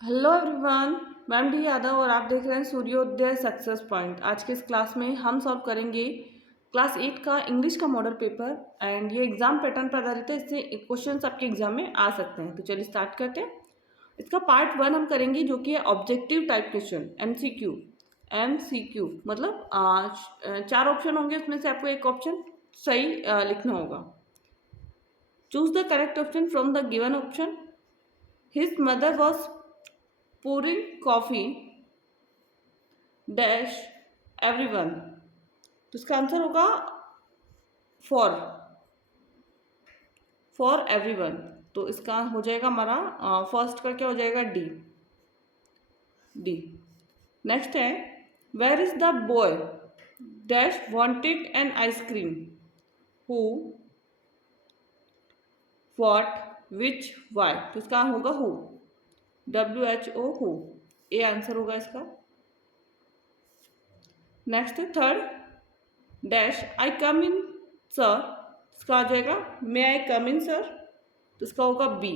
Hello everyone. Ma'am D Yadav और आप देख रहे हैं सूर्योदय सक्सेस पॉइंट। आज के इस क्लास में हम सॉल्व करेंगे क्लास 8 का इंग्लिश का मॉडल पेपर एंड ये एग्जाम पैटर्न पर आधारित है। इससे क्वेश्चंस आपके एग्जाम में आ सकते हैं। तो चलिए स्टार्ट करते हैं। इसका पार्ट 1 हम करेंगे जो कि है objective type question MCQ. MCQ मतलब चार ऑप्शन होंगे, उसमें से आपको एक ऑप्शन सही लिखना होगा। Choose the correct option from the given option. His mother was pouring coffee dash everyone. तो इसका आंसर होगा फॉर फॉर एवरीवन। तो इसका हो जाएगा हमारा फर्स्ट का क्या हो जाएगा डी। डी नेक्स्ट है where is the boy dash wanted an ice cream who what which why. तो इसका होगा who, WHO who. A answer होगा इसका। नेक्स्ट है third dash I come in sir. इसका आ जाएगा मे आई कम इन सर। तो इसका होगा बी।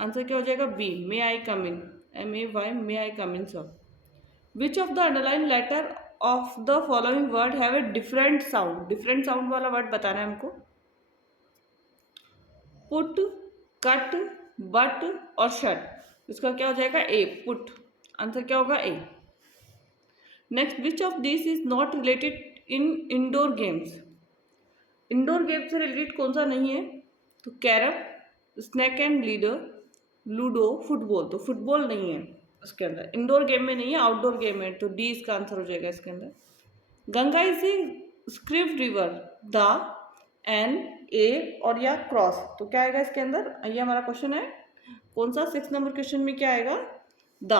आंसर क्या हो जाएगा B, may I come in, MAY, may I come in sir. Which of the underline letter of the following word have a different sound. Different sound वाला word बताना है हमको। पुट, कट, बट और shut. इसका क्या हो जाएगा A, put. Answer क्या होगा A. Next which of this is not related in indoor games. Indoor game से रिलेटेड कौन सा नहीं है। तो carrom, snack and ladder, ludo, football. तो फुटबॉल नहीं है उसके अंदर, इंडोर गेम में नहीं है, आउटडोर गेम है। तो डी इसका आंसर हो जाएगा इसके अंदर। Ganga is a sacred river, the, an, a और या क्रॉस। तो क्या आएगा इसके अंदर, ये हमारा क्वेश्चन है कौन सा 6 नंबर क्वेश्चन में क्या आएगा, द।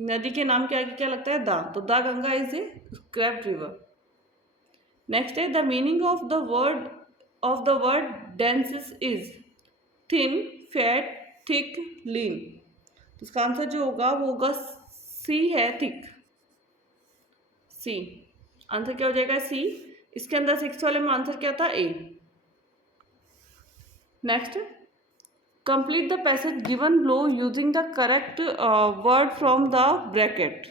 नदी के नाम के आगे क्या लगता है, द। तो the Ganga is a sacred river. Next है the meaning of the word dense is thin, fat, thick, lean. तो इसका आंसर जो होगा वो होगा सी है, थिक। सी आंसर क्या हो जाएगा, सी। इसके अंदर 6 वाले में आंसर क्या था, A. Next complete the passage given below using the correct word from the bracket.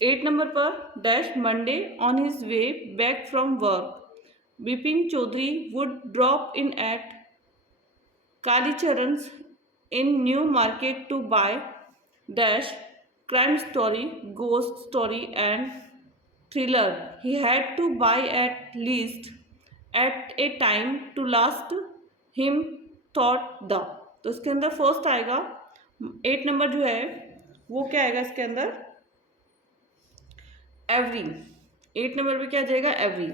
8 number पर dash Monday on his way back from work Vipin Chaudhary would drop in at कालीचरण's in new market to buy dash crime story, ghost story and thriller. He had to buy at least at a time to last him thought the। तो इसके अंदर first आएगा 8 number जो है वो क्या आएगा इसके अंदर, एवरी। 8 नंबर पे क्या आ जाएगा, एवरी,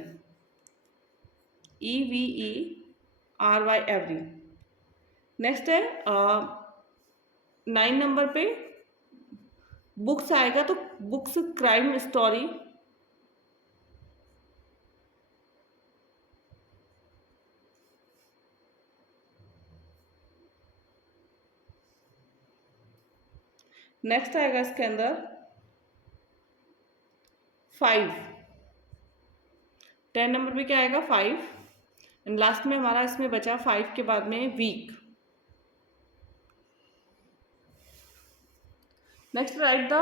EVERY, एवरी। नेक्स्ट है 9 नंबर पे बुक्स आएगा, तो बुक्स क्राइम स्टोरी। नेक्स्ट आएगा इसके अंदर 5। 10 नंबर पे क्या आएगा, 5। एंड लास्ट में हमारा इसमें बचा 5 के बाद में week. Next write the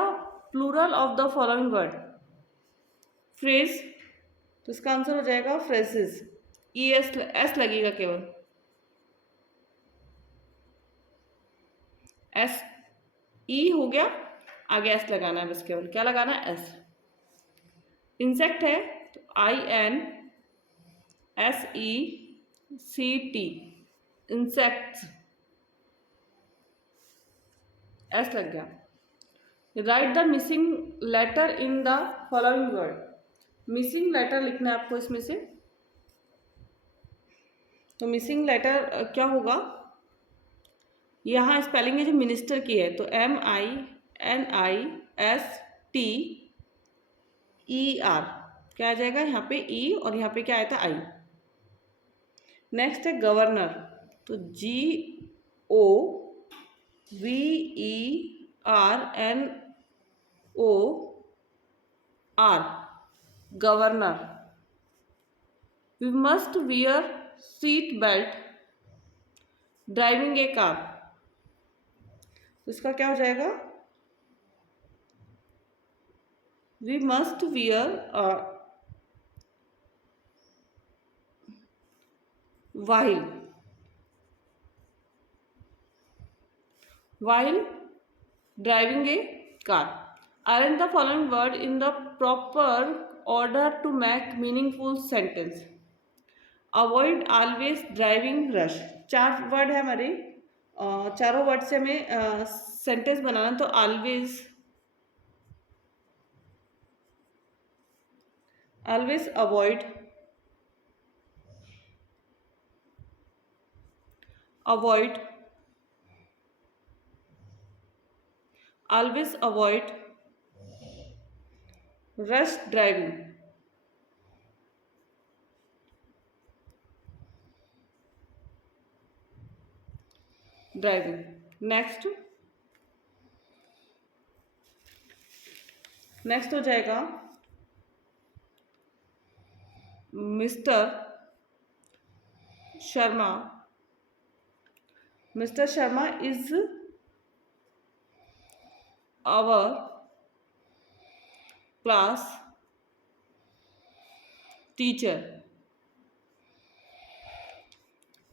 plural of the following word. Phrase, तो इसका आंसर हो जाएगा फ्रेजेस। एस लगेगा केवल, एस, ई हो गया, आगे एस लगाना है बस, केवल क्या लगाना है, एस। इंसेक्ट है तो INSECT, इंसेक्ट्स, एस लग गया। Write the missing letter in the following word. Missing letter लिखना है आपको इसमें से। तो मिसिंग लेटर क्या होगा, यहाँ स्पेलिंग है जो मिनिस्टर की है, तो MINISTER। क्या आ जाएगा यहाँ पे, ई, और यहाँ पे क्या आया था, आई। नेक्स्ट है गवर्नर, तो GOVERNOR, governor. We must wear seat belt driving a car. तो इसका क्या हो जाएगा? We must wear while while driving a car. Arrange the following word in the proper order to make meaningful sentence. Avoid always driving rush. चार word है हमारे, चारों word से हमें सेंटेंस बनाना, तो always, always avoid, avoid, always avoid rush driving. Driving. Next next हो जाएगा mister Sharma. Mister Sharma is our class teacher.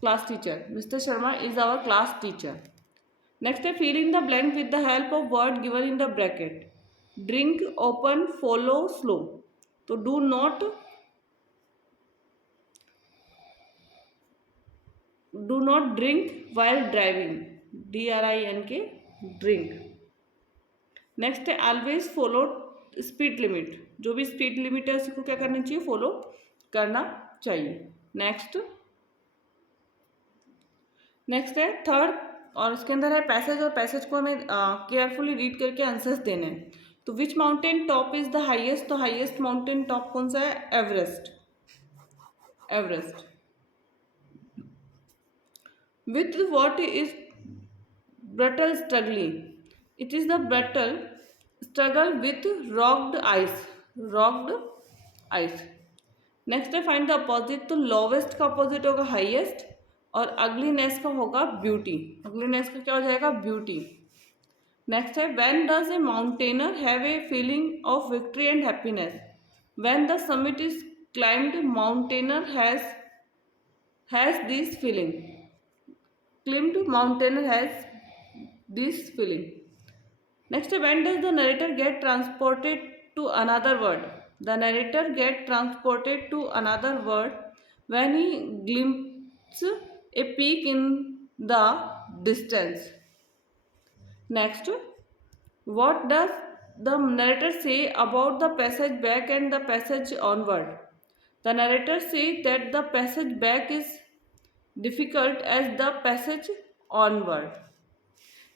Class teacher, mister Sharma is our class teacher. Next है fill in the blank with the help of word given in the bracket. Drink, open, follow, slow. तो do not drink while driving, DRINK, drink. Next है always follow speed limit. जो भी speed limit है उसको क्या करना चाहिए? Follow करना चाहिए। नेक्स्ट है थर्ड, और इसके अंदर है पैसेज, और पैसेज को हमें केयरफुली रीड करके आंसर्स देने हैं। तो which mountain top is the highest? तो हाईएस्ट माउंटेन टॉप कौन सा है? Everest. Everest. With what is brutal struggling? It is the brutal struggle with rocked ice. Rocked ice. Next है फाइंड द अपोजिट। तो lowest का opposite होगा highest, और ugliness का होगा ब्यूटी। अगलीनेस का क्या हो जाएगा? ब्यूटी। नेक्स्ट है when does a mountaineer have a feeling of victory and happiness? When the summit is climbed, mountaineer has this feeling. Climbed, mountaineer has this feeling. Next है when does the narrator get transported to another world? The narrator get transported to another world when he glimpse a peak in the distance. Next, what does the narrator say about the passage back and the passage onward? The narrator says that the passage back is difficult as the passage onward.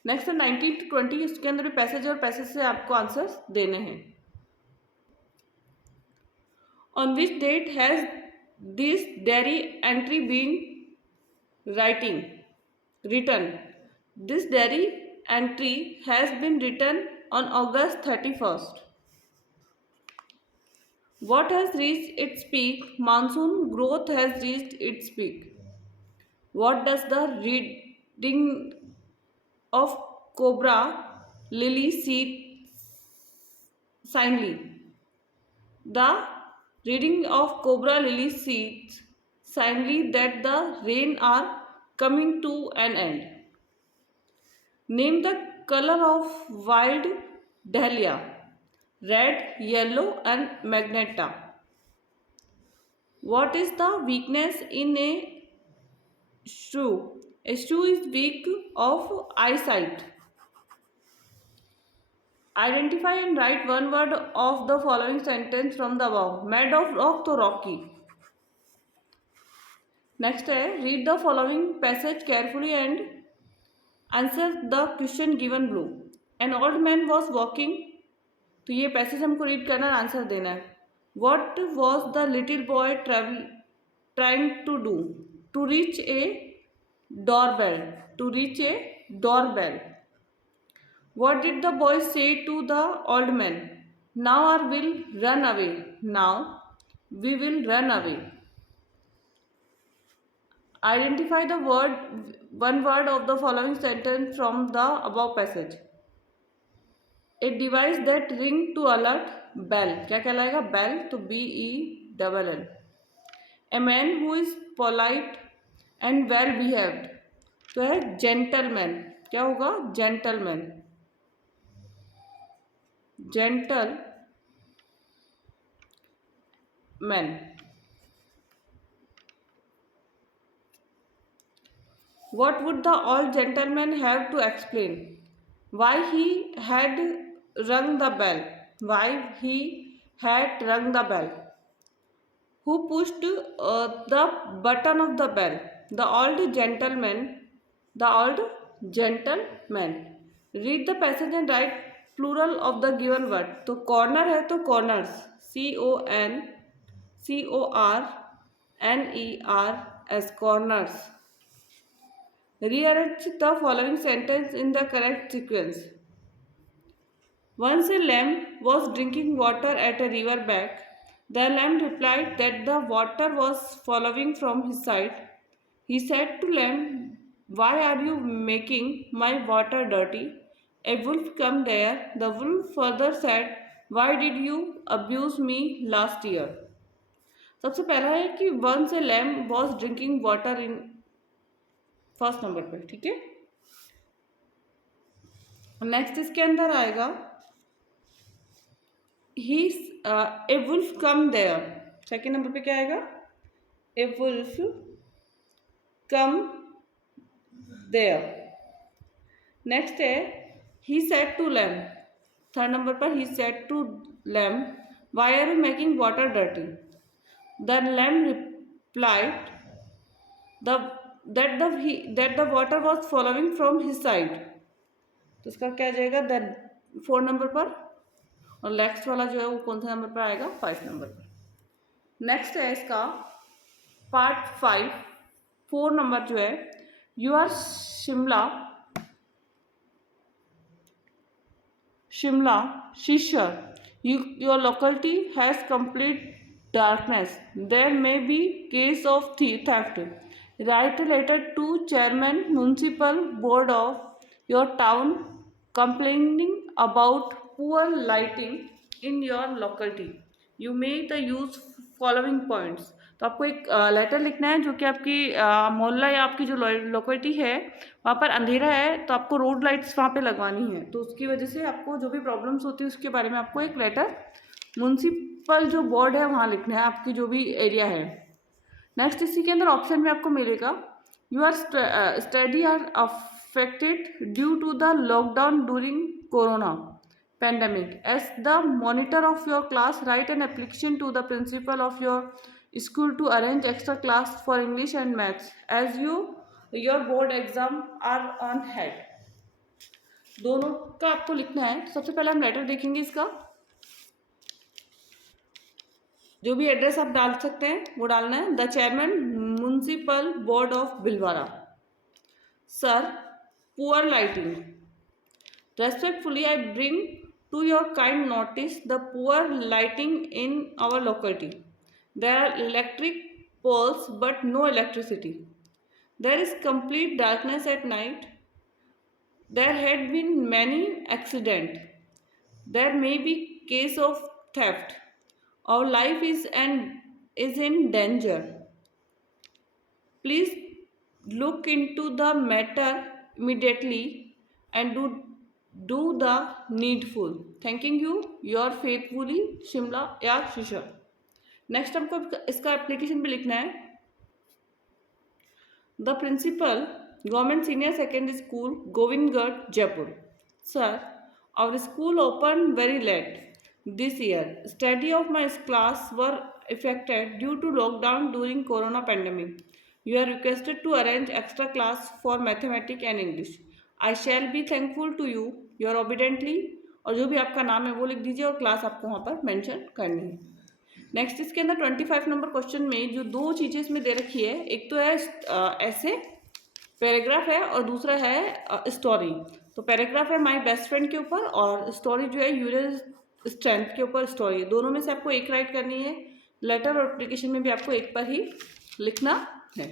Next 19 to 20, इसके अंदर भी passage और passage से आपको answers देने हैं। On which date has this diary entry been written? This diary entry has been written on August 31st. What has reached its peak? Monsoon growth has reached its peak. What does the reading of cobra lily seed signly? The reading of cobra lily seeds signly that the rain are coming to an end. Name the color of wild dahlia. Red, yellow and magenta. What is the weakness in a shrew? A shrew is weak of eyesight. Identify and write one word of the following sentence from the above. Made of rock, तो rocky. Next है read the following passage carefully and answer the question given blue. An old man was walking, तो ये passage हमको read करना और answer देना है। What was the little boy trying to do? To reach a doorbell. To reach a doorbell. What did the boy say to the old man? Now are will run away. Now we will run away. Identify the word, one word of the following sentence from the above passage. A device that ring to alert, bell. क्या कहलाएगा? Bell, तो BELL। A man who is polite and well behaved, तो है gentleman. क्या होगा? Gentleman, gentleman. What would the old gentleman have to explain? Why he had rung the bell? Why he had rung the bell? Who pushed the button of the bell? The old gentleman. The old gentleman. Read the passage and write plural of the given word. तो corner है तो corners. CONCORNERS, corners. Rearrange the following sentence in the correct sequence. Once a lamb was drinking water at a river bank. The lamb replied that the water was flowing from his side. He said to lamb, "Why are you making my water dirty?" A wolf came there. The wolf further said, "Why did you abuse me last year?" सबसे पहला है कि once a lamb was drinking water in first number पे, ठीक है। Next इसके अंदर आएगा he a wolf come there. Second number पे क्या आएगा? A wolf come there. Next है he said to lamb. Third number पर he said to lamb, why are you making water dirty? The lamb replied that the water was flowing from his side। तो इसका क्या जाएगा? The 4 number पर। और next वाला जो है वो कौन सा नंबर पर आएगा? 5 नंबर पर। नेक्स्ट है इसका पार्ट 5, 4 नंबर जो है, यू आर शिमला शीशर, your locality has complete darkness. There may be case of theft. Write a letter to chairman municipal board of your town complaining about poor lighting in your locality. You may the use following points. तो आपको एक letter लिखना है जो कि आपकी मोहल्ला या आपकी जो लोकेलिटी है वहाँ पर अंधेरा है, तो आपको रोड लाइट्स वहाँ पे लगवानी है। तो उसकी वजह से आपको जो भी प्रॉब्लम्स होती है उसके बारे में आपको एक लेटर म्यूनसिपल जो बोर्ड है वहाँ लिखना है, आपकी जो भी एरिया है। नेक्स्ट इसी के अंदर ऑप्शन में आपको मिलेगा you are study are affected due to the lockdown during corona pandemic. As the monitor of your class write an application to the principal of your school to arrange extra class for English and maths as your board exam are on head. दोनों का आपको लिखना है। सबसे पहले हम letter देखेंगे इसका। जो भी एड्रेस आप डाल सकते हैं वो डालना है। The chairman municipal board of Bhilwara, sir, poor lighting. Respectfully I bring to your kind notice the poor lighting in our locality. There are electric poles but no electricity. There is complete darkness at night. There had been many accident. There may be case of theft. Our life is in danger. Please look into the matter immediately and do the needful. Thanking you, your faithfully, Shimla या शीशर। Next हमको इसका application भी लिखना है। The principal, government senior secondary school, Govindgarh, Jaipur. Sir, our school opened very late this year. Study of my class were affected due to lockdown during corona pandemic. You are requested to arrange extra class for mathematics and English. I shall be thankful to you. Your obediently। और जो भी आपका नाम है वो लिख दीजिए और क्लास आपको वहाँ पर मेंशन करनी है। नेक्स्ट इसके अंदर 25 नंबर क्वेश्चन में जो दो चीज़ें इसमें दे रखी है, एक तो है ऐसे पैराग्राफ है और दूसरा है स्टोरी। तो पैराग्राफ है माय बेस्ट फ्रेंड के ऊपर और स्टोरी जो है यूरेज स्ट्रेंथ के ऊपर स्टोरी। दोनों में से आपको एक राइट करनी है। लेटर और एप्लीकेशन में भी आपको एक पर ही लिखना है।